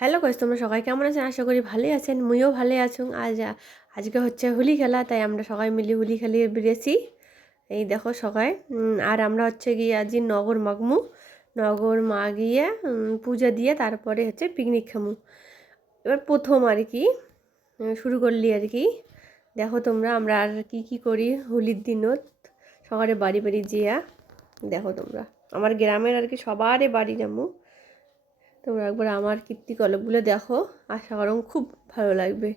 Hello guys, তোমরা সবাই কেমন আছেন? আশা করি ভালোই আছেন। মুইও ভালো আছি। আজকে হচ্ছে হোলি খেলা, তাই আমরা সবাই মিলে হোলি খেলিয়ে বেরিয়েছি। এই দেখো সবাই। আর আমরা হচ্ছে গিয়ে আজ নগর মাগমু, নগর মাগিয়ে পূজা দিয়ে তারপরে হচ্ছে পিকনিক খামু। এবার প্রথম আর কি শুরু করলি আর কি। দেখো তোমরা আমরা আর কি করি হোলির দিনত সকালে বাড়ি বাড়ি যেয়া। দেখো তোমরা আমার গ্রামের আর কি সবারই বাড়ি যাবো। তোমরা একবার আমার কীর্তিকলাপগুলো দেখো, আশা করো খুব ভালো লাগবে।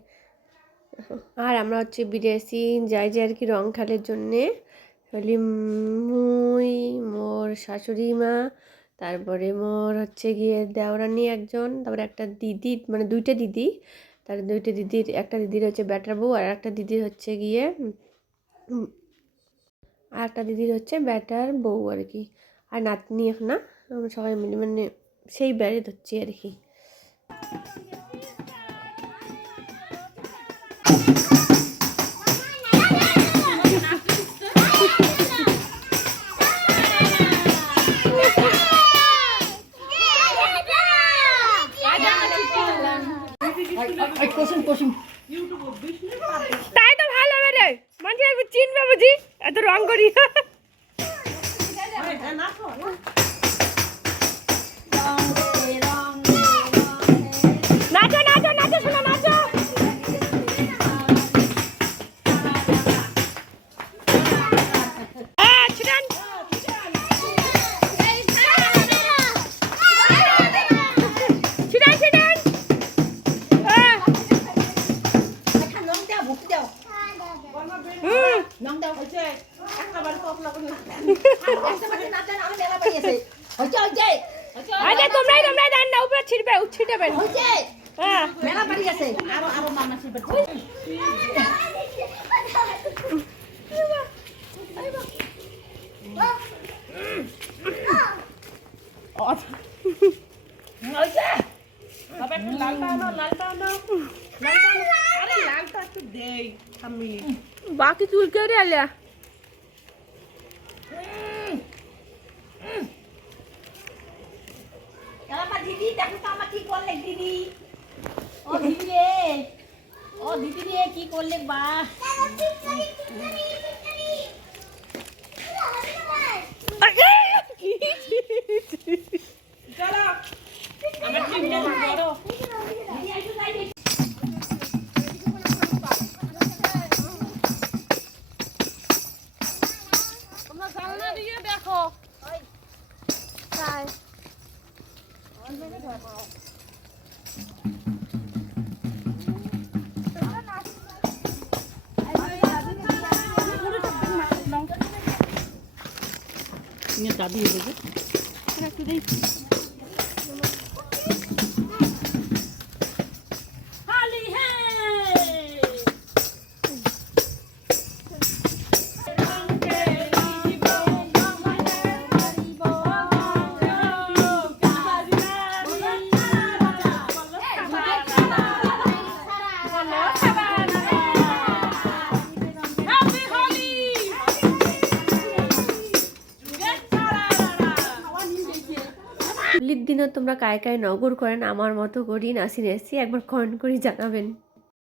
আর আমরা হচ্ছে বিদেশি যাই যে আর কি রং খেলার জন্যে হলি মুই, মোর শাশুড়ি মা, তারপরে মোর হচ্ছে গিয়ে দেওরানি একজন, তারপরে একটা দিদি, মানে দুইটা দিদি, তার দুইটা দিদির, একটা দিদির হচ্ছে ব্যাটার বউ, আর একটা দিদির হচ্ছে গিয়ে ব্যাটার বউ আর কি, আর নাতনি এখন না। আমরা সবাই মিলে মানে সেই বেড়ে ধরছি আর কি। তাই তো ভালো হবে রে, মানুষ চিনবে বুঝি এত রং করি। নাচো নাচো নাচো শোনো নাচো। তোমরাই দেন না, উপরে ছিড়বে ছিটাবেন। হ্যাঁ মেলা বাড়ি আছে, আরো আরো মামা ছিড়বে। बाकी चूल के रे लिया दीदी देखो तो আমার কি করলে দিদি। ও দিদি রে কি করলে বা চলো আমার টিমটা বড় দিদি আসো যাই। তোমরা জানলা দিয়ে দেখো ওই তাই দাদি একটু দেখি। হোলির দিনও তোমরা কায় কায় নগর করেন আমার মতো করি নাচি একবার কমেন্ট করে জানাবেন।